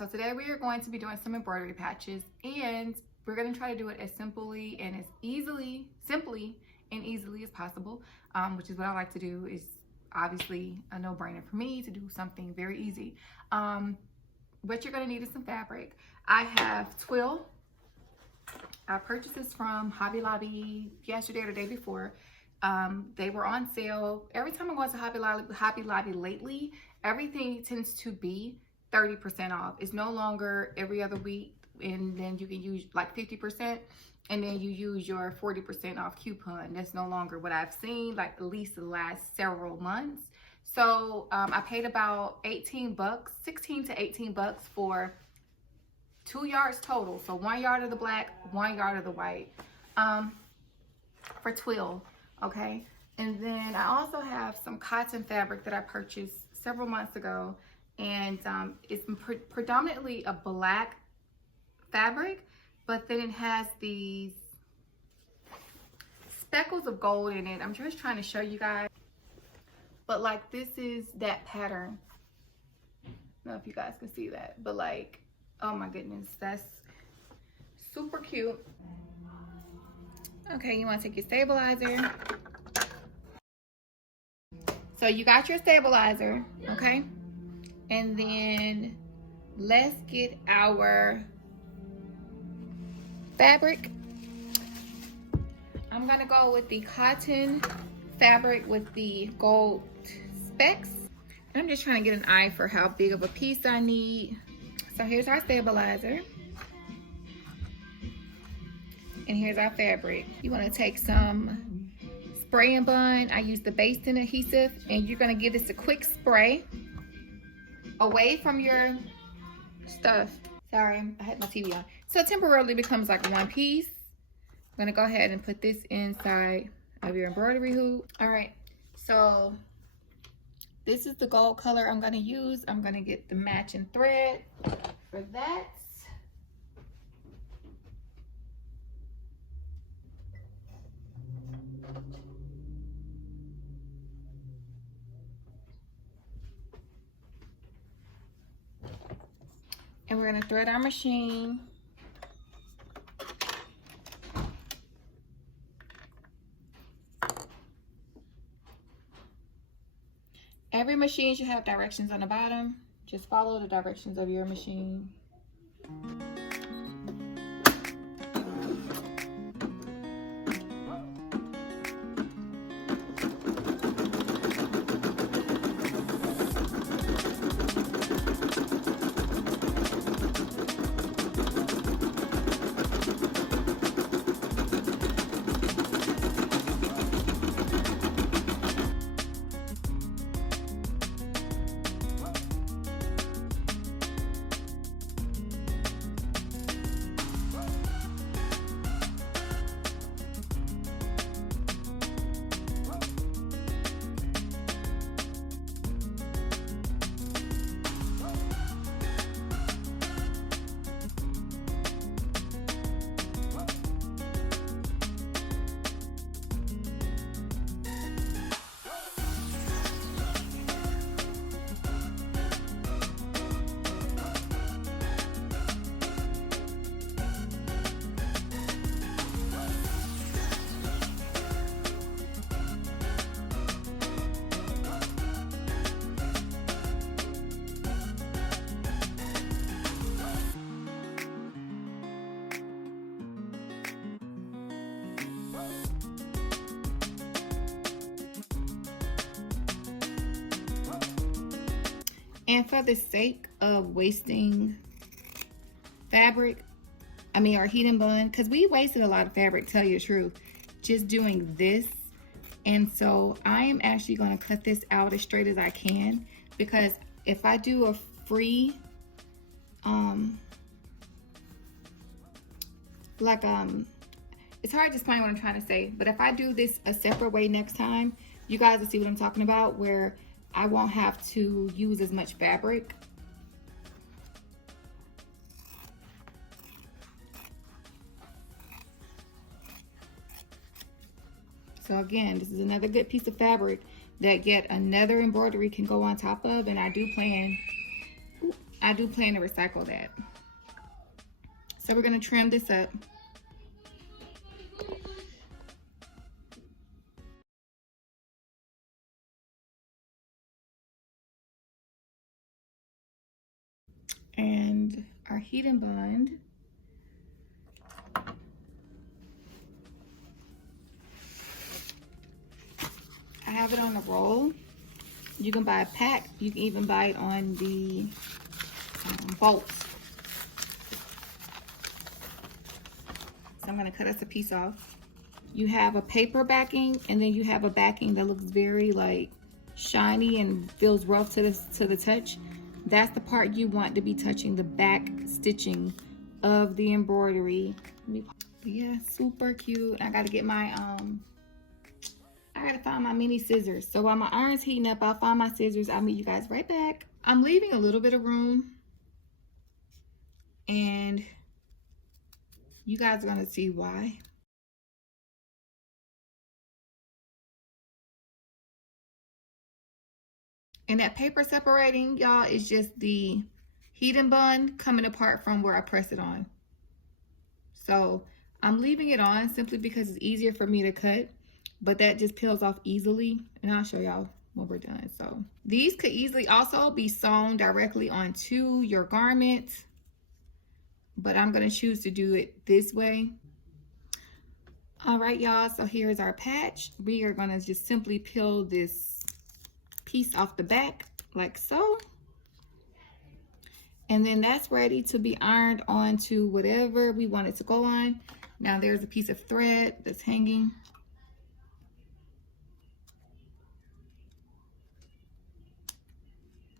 So today we are going to be doing some embroidery patches, and we're going to try to do it as simply and as easily as possible, which is what I like to do. Is obviously a no-brainer for me to do something very easy. What you're going to need is some fabric. I have twill. I purchased this from Hobby Lobby yesterday or the day before. They were on sale. Every time I go to Hobby Lobby lately, everything tends to be 30% off. It's no longer every other week, and then you can use like 50%, and then you use your 40% off coupon. That's no longer what I've seen, like at least the last several months. So I paid about 18 bucks, 16 to 18 bucks for 2 yards total. So 1 yard of the black, 1 yard of the white, for twill. Okay, and then I also have some cotton fabric that I purchased several months ago, and it's predominantly a black fabric, but then it has these speckles of gold in it. I'm just trying to show you guys, but like this is that pattern. I don't know if you guys can see that, but like, oh my goodness, that's super cute. Okay, you want to take your stabilizer. So you got your stabilizer, okay? And then let's get our fabric. I'm gonna go with the cotton fabric with the gold specks. I'm just trying to get an eye for how big of a piece I need. So here's our stabilizer. And here's our fabric. You wanna take some spray and bond. I use the basting adhesive, and you're gonna give this a quick spray away from your stuff. Sorry, I had my TV on. So it temporarily becomes like one piece. I'm gonna go ahead and put this inside of your embroidery hoop. All right, so this is the gold color I'm gonna use. I'm gonna get the matching thread for that. And we're gonna thread our machine. Every machine should have directions on the bottom. Just follow the directions of your machine. And for the sake of wasting fabric, or heat and bond, because we wasted a lot of fabric, tell you the truth, just doing this. And so I am actually going to cut this out as straight as I can, because if I do a free, it's hard to explain what I'm trying to say, but if I do this a separate way next time, you guys will see what I'm talking about, where I won't have to use as much fabric. So again, this is another good piece of fabric that yet another embroidery can go on top of, and I do plan I do plan to recycle that. So we're gonna trim this up. And our heat and bond. I have it on a roll. You can buy a pack. You can even buy it on the bolts. So I'm gonna cut us a piece off. You have a paper backing, and then you have a backing that looks very like shiny and feels rough to the touch. That's the part you want to be touching, the back stitching of the embroidery. But yeah, super cute. I gotta get my I gotta find my mini scissors. So while my iron's heating up, I'll find my scissors. I'll meet you guys right back. I'm leaving a little bit of room, and you guys are gonna see why. And that paper separating, y'all, is just the heat and bond coming apart from where I press it on. So I'm leaving it on simply because it's easier for me to cut, but that just peels off easily. And I'll show y'all when we're done. So these could easily also be sewn directly onto your garment, but I'm gonna choose to do it this way. All right, y'all, so here's our patch. We are gonna just simply peel this piece off the back like so, and then that's ready to be ironed onto whatever we want it to go on. Now there's a piece of thread that's hanging.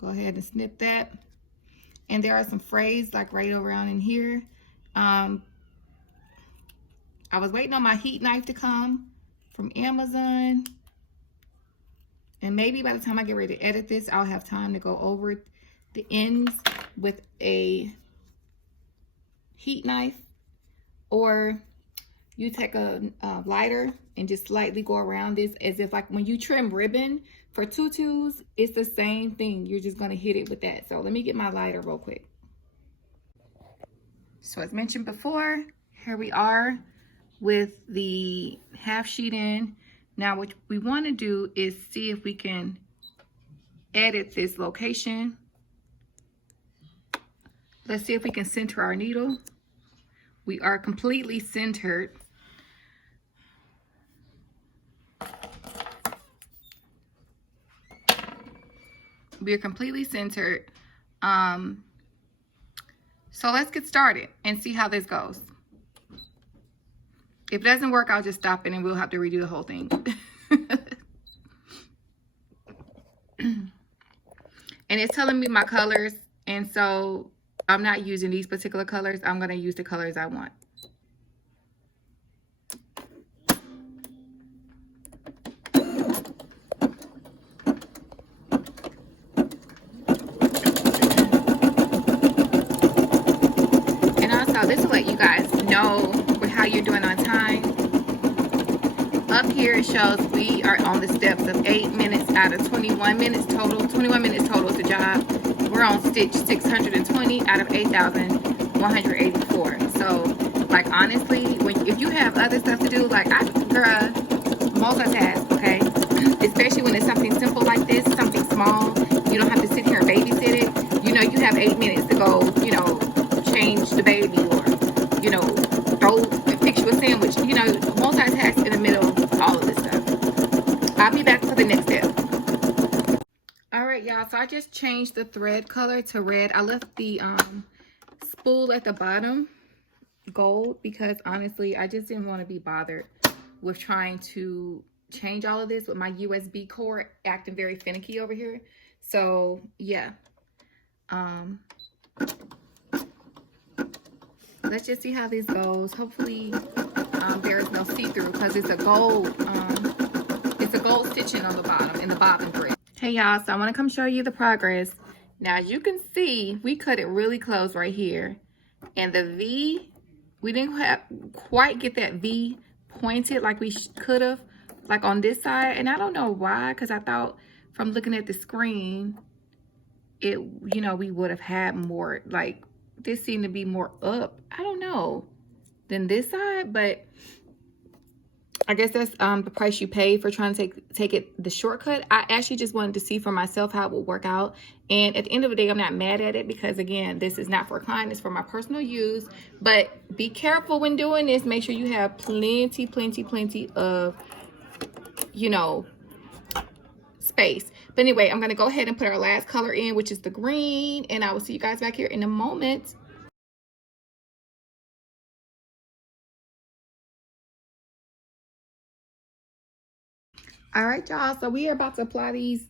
Go ahead and snip that. And there are some frays like right around in here. I was waiting on my heat knife to come from Amazon. And maybe by the time I get ready to edit this, I'll have time to go over the ends with a heat knife. Or you take a lighter and just slightly go around this, as if like when you trim ribbon for tutus, it's the same thing. You're just gonna hit it with that. So let me get my lighter real quick. So as mentioned before, here we are with the half sheet in. Now what we want to do is see if we can edit this location. Let's see if we can center our needle. We are completely centered. We are completely centered. So let's get started and see how this goes. If it doesn't work, I'll just stop it and we'll have to redo the whole thing. And it's telling me my colors, and so I'm not using these particular colors. I'm going to use the colors I want. And also, this will let you guys know how you're doing on time. Up here it shows we are on the steps of 8 minutes out of 21 minutes total. 21 minutes total is the job. We're on stitch 620 out of 8,184. So like honestly, if you have other stuff to do, like multitask, okay? Especially when it's something simple like this, something small, you don't have to sit here and babysit it. You know, you have 8 minutes to go, you know, change the baby, or you know, fix you a sandwich, you know, multitask in the middle of all of this stuff. I'll be back for the next step. All right, y'all, so I just changed the thread color to red. I left the spool at the bottom gold because honestly, I just didn't want to be bothered with trying to change all of this with my USB cord acting very finicky over here. So yeah, let's just see how this goes. Hopefully there is no see-through because it's a gold stitching on the bottom in the bobbin thread. Hey y'all, so I want to come show you the progress. Now as you can see, we cut it really close right here, and the V, we didn't quite get that V pointed like we could have, like on this side. And I don't know why, because I thought from looking at the screen it, you know, we would have had more, like, this seemed to be more up, I don't know, than this side, but I guess that's the price you pay for trying to take it the shortcut. I actually just wanted to see for myself how it would work out. And at the end of the day, I'm not mad at it because, again, this is not for a client. It's for my personal use. But be careful when doing this. Make sure you have plenty of, you know, space. But anyway, I'm going to go ahead and put our last color in, which is the green. And I will see you guys back here in a moment. All right, y'all, so we are about to apply these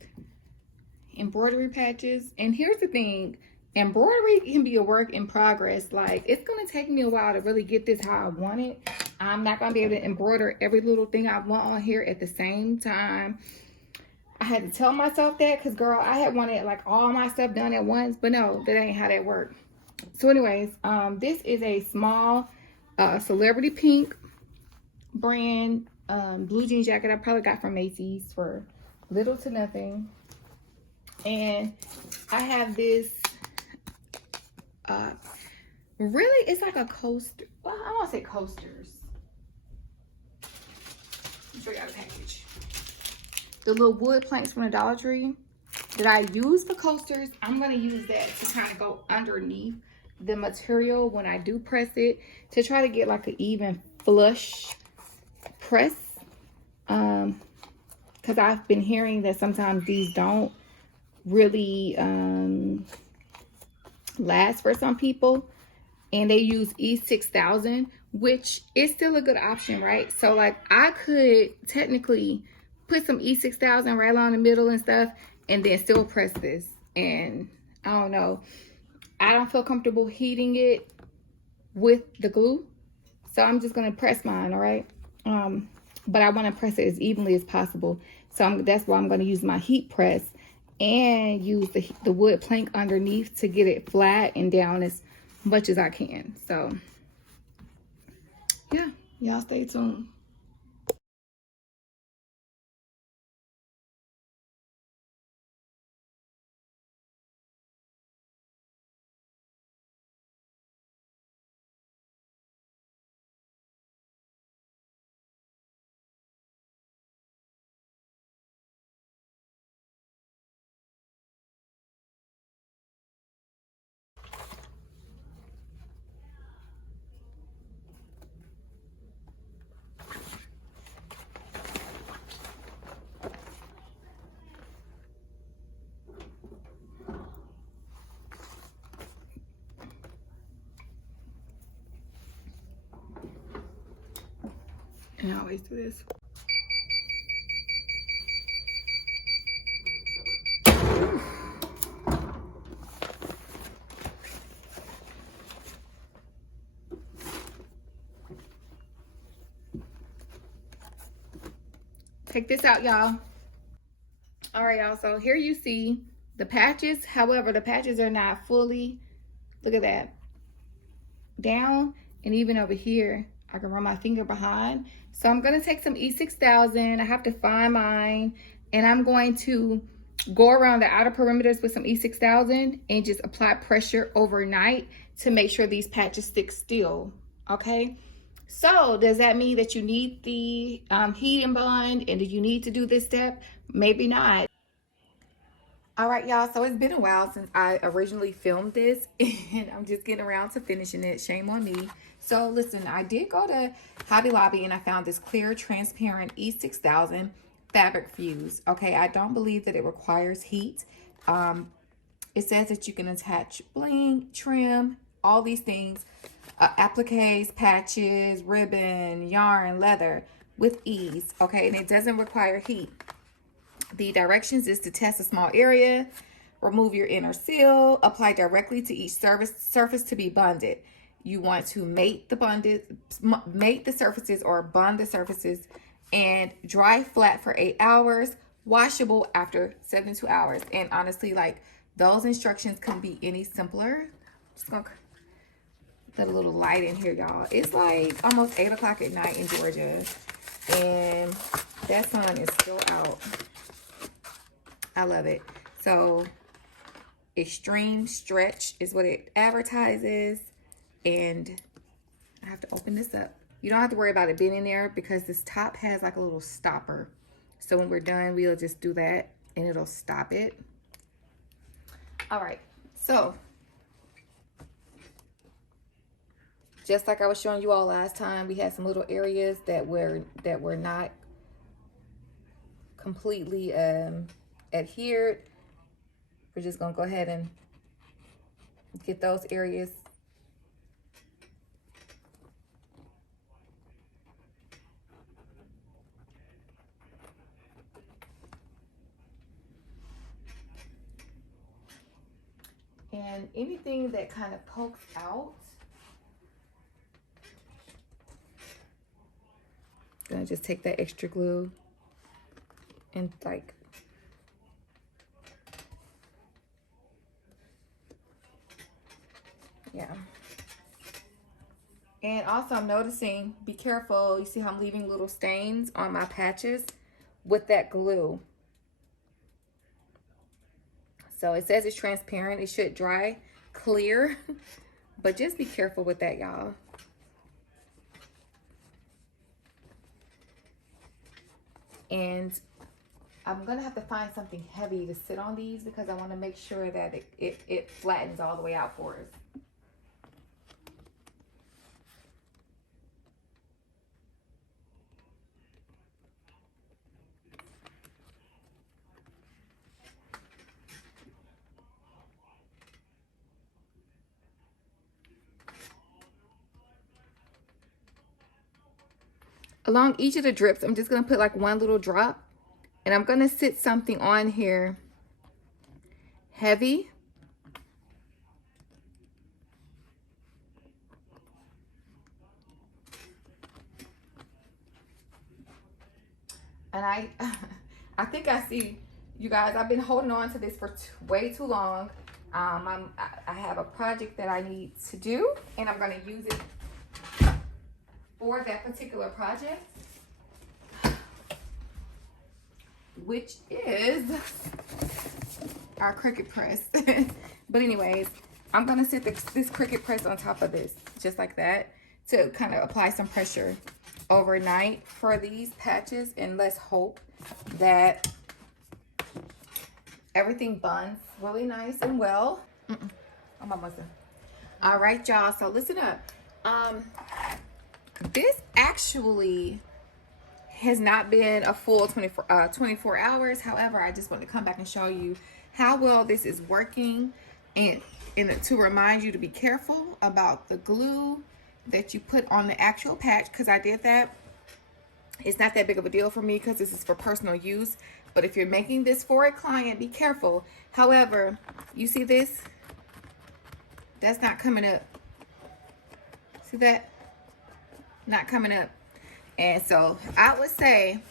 embroidery patches. And here's the thing, embroidery can be a work in progress. Like, it's going to take me a while to really get this how I want it. I'm not going to be able to embroider every little thing I want on here at the same time. I had to tell myself that because, girl, I had wanted like all my stuff done at once, but no, that ain't how that worked. So anyways, this is a small celebrity pink brand blue jean jacket I probably got from Macy's for little to nothing. And I have this really, it's like a coaster. Well, I don't want to say coasters. I'll show you the package. The little wood planks from the Dollar Tree that I use for coasters, I'm going to use that to kind of go underneath the material when I do press it, to try to get like an even flush press, because I've been hearing that sometimes these don't really last for some people, and they use e600, which is still a good option, right? So like, I could technically put some e600 right along the middle and stuff, and then still press this. And I don't know, I don't feel comfortable heating it with the glue, so I'm just gonna press mine. All right, but I want to press it as evenly as possible, so that's why I'm going to use my heat press and use the wood plank underneath to get it flat and down as much as I can. So yeah, y'all stay tuned. And I always do this. Check this out, y'all. All right, y'all, so here you see the patches. However, the patches are not fully, look at that, down. And even over here, I can run my finger behind. So I'm going to take some e600. I have to find mine, and I'm going to go around the outer perimeters with some e600 and just apply pressure overnight to make sure these patches stick still. Okay, so does that mean that you need the heat and bond, and do you need to do this step? Maybe not. All right, y'all, so it's been a while since I originally filmed this, and I'm just getting around to finishing it. Shame on me. So listen, I did go to Hobby Lobby and I found this clear transparent e600 fabric fuse. Okay, I don't believe that it requires heat. It says that you can attach bling, trim, all these things, appliques, patches, ribbon, yarn, leather with ease. Okay, and it doesn't require heat. The directions is to test a small area, remove your inner seal, apply directly to each surface to be bonded. You want to mate the surfaces or bond the surfaces, and dry flat for 8 hours, washable after 72 hours. And honestly, like, those instructions couldn't be any simpler. Just gonna put a little light in here, y'all. It's like almost 8 o'clock at night in Georgia, and that sun is still out. I love it. So extreme stretch is what it advertises. And I have to open this up. You don't have to worry about it being in there because this top has like a little stopper. So when we're done, we'll just do that and it'll stop it. All right, so just like I was showing you all last time, we had some little areas that were not completely adhered. We're just gonna go ahead and get those areas and anything that kind of pokes out. Gonna just take that extra glue and like yeah. And also I'm noticing, be careful, you see how I'm leaving little stains on my patches with that glue. So it says it's transparent, it should dry clear, but just be careful with that, y'all. And I'm gonna have to find something heavy to sit on these because I want to make sure that it flattens all the way out for us. Along each of the drips, I'm just gonna put like one little drop, and I'm gonna sit something on here heavy. And I think I see, you guys, I've been holding on to this for way too long. I have a project that I need to do, and I'm gonna use it for that particular project, which is our Cricut press. But anyways, I'm gonna sit this Cricut press on top of this, just like that, to kind of apply some pressure overnight for these patches, and let's hope that everything buns really nice and well. I'm almost done. All right, y'all, so listen up. This actually has not been a full 24 hours. However, I just want to come back and show you how well this is working, and to remind you to be careful about the glue that you put on the actual patch, because I did that. It's not that big of a deal for me because this is for personal use, but if you're making this for a client, be careful. However, you see this? That's not coming up. See that? Not coming up. And so I would say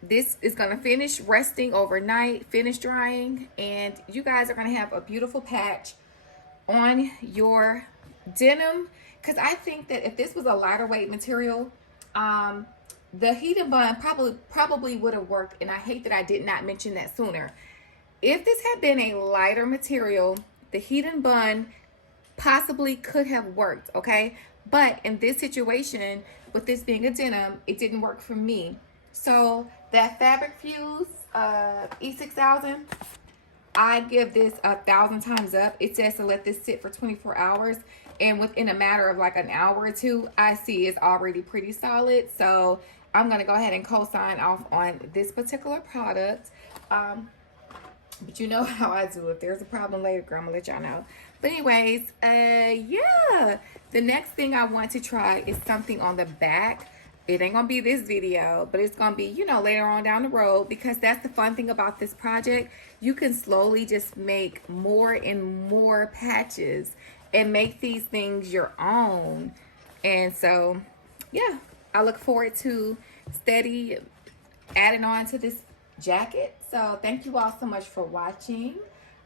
this is going to finish resting overnight, finish drying, and you guys are going to have a beautiful patch on your denim. Because I think that if this was a lighter weight material, the heat and bun probably would have worked, and I hate that I did not mention that sooner. If this had been a lighter material, the heat and bun possibly could have worked, okay? But in this situation, with this being a denim, it didn't work for me. So that Fabric Fuse e600, I'd give this 1,000 times up. It says to let this sit for 24 hours. And within a matter of like an hour or two, I see it's already pretty solid. So I'm going to go ahead and co-sign off on this particular product. But you know how I do. If there's a problem later, girl, I'm going to let y'all know. But anyways, yeah. The next thing I want to try is something on the back. It ain't going to be this video, but it's going to be, you know, later on down the road, because that's the fun thing about this project. You can slowly just make more and more patches and make these things your own. And so, yeah, I look forward to steady adding on to this jacket. So thank you all so much for watching.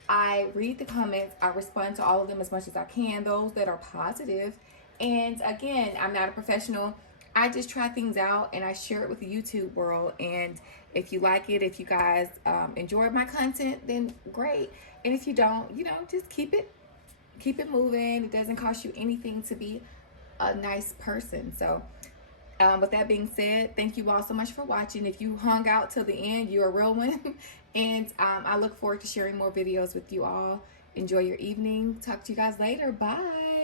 I read the comments. I respond to all of them as much as I can, those that are positive. And again, I'm not a professional. I just try things out and I share it with the YouTube world. And if you like it, if you guys enjoy my content, then great. And if you don't, you know, just keep it moving. It doesn't cost you anything to be a nice person. So with that being said, thank you all so much for watching. If you hung out till the end, you're a real one. And I look forward to sharing more videos with you all. Enjoy your evening. Talk to you guys later. Bye.